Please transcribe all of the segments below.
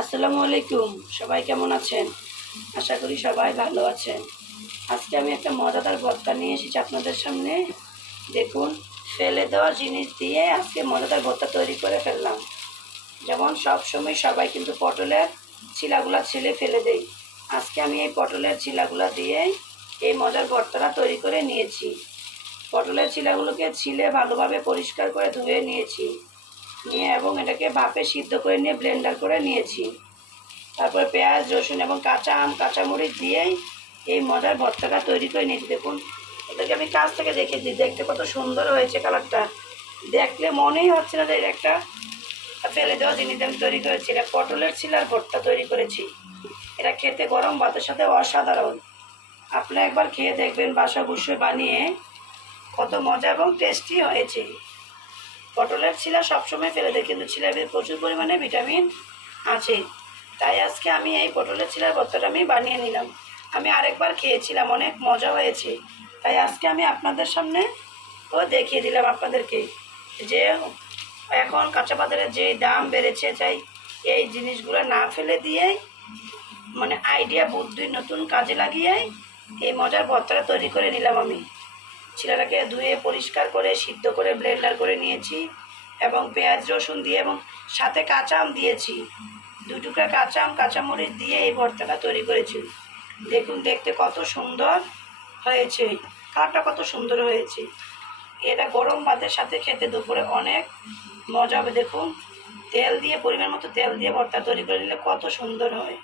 আসসালামু আলাইকুম। সবাই কেমন আছেন? আশা করি সবাই ভালো আছেন। আজকে আমি একটা মজাদার ভর্তা নিয়ে এসেছি আপনাদের সামনে। দেখুন, ফেলে দেওয়া জিনিস দিয়ে আজকে মজাদার ভর্তা তৈরি করে ফেললাম। যেমন সবসময় সবাই কিন্তু পটলের ছিলাগুলা ছিলে ফেলে দেয়। আজকে আমি এই পটলের ছিলাগুলা দিয়েই এই মজার ভর্তাটা তৈরি করে নিয়েছি। পটলের ছিলাগুলোকে ছিলে ভালোভাবে পরিষ্কার করে ধুয়ে নিয়েছি, নিয়ে এবং এটাকে ভাপে সিদ্ধ করে নিয়ে ব্লেন্ডার করে নিয়েছি। তারপরে পেঁয়াজ, রসুন এবং কাঁচা আম, কাঁচামরিচ দিয়েই এই মজার ভর্তাটা তৈরি করে নিয়েছি। দেখুন, এটাকে আমি কাছ থেকে দেখেছি, দেখতে কত সুন্দর হয়েছে কালারটা। দেখলে মনেই হচ্ছে না যে এটা একটা ফেলে দেওয়া জিনিস আমি তৈরি করেছি। এটা পটলের ছিলার ভর্তা তৈরি করেছি। এটা খেতে গরম ভাতের সাথে অসাধারণ। আপনি একবার খেয়ে দেখবেন বাসা বসে বানিয়ে, কত মজা এবং টেস্টি হয়েছে। পটলের ছিলা সবসময় ফেলে দেয়, কিন্তু ছিলার ভিতরে প্রচুর পরিমাণে ভিটামিন আছে। তাই আজকে আমি এই পটলের ছিলার ভর্তাটা আমি বানিয়ে নিলাম। আমি আরেকবার খেয়েছিলাম, অনেক মজা হয়েছে। তাই আজকে আমি আপনাদের সামনে দেখিয়ে দিলাম আপনাদেরকে যে এখন কাঁচা বাজারের যে দাম বেড়েছে, চাই এই জিনিসগুলো না ফেলে দিয়েই আইডিয়া বুদ্ধি নতুন কাজে লাগিয়ে এই মজার ভর্তাটা তৈরি করে নিলাম আমি। ছিলাটাকে ধুয়ে পরিষ্কার করে সিদ্ধ করে ব্লেন্ডার করে নিয়েছি এবং পেঁয়াজ রসুন দিয়ে এবং সাথে কাঁচা আম দিয়েছি। 2 টুকরা কাঁচা আম, কাঁচামরিচ দিয়ে এই ভর্তাটা তৈরি করেছি। দেখুন, দেখতে কত সুন্দর হয়েছে, কালারটা কত সুন্দর হয়েছে। এটা গরম ভাতের সাথে খেতে দুপুরে অনেক মজা হবে। দেখুন, তেল দিয়ে পরিমাণ মতো তেল দিয়ে ভর্তা তৈরি করে নিলে কত সুন্দর হয়।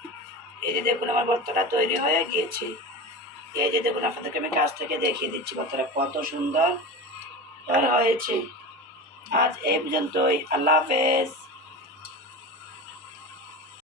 এই যে দেখুন, আমার ভর্তাটা তৈরি হয়ে গিয়েছে। এই যে দেখুন, আপনাদেরকে আমি কাছ থেকে দেখিয়ে দিচ্ছি ভর্তাটা কত সুন্দর হয়েছে। আজ এই পর্যন্তই। আল্লাহ হাফেজ।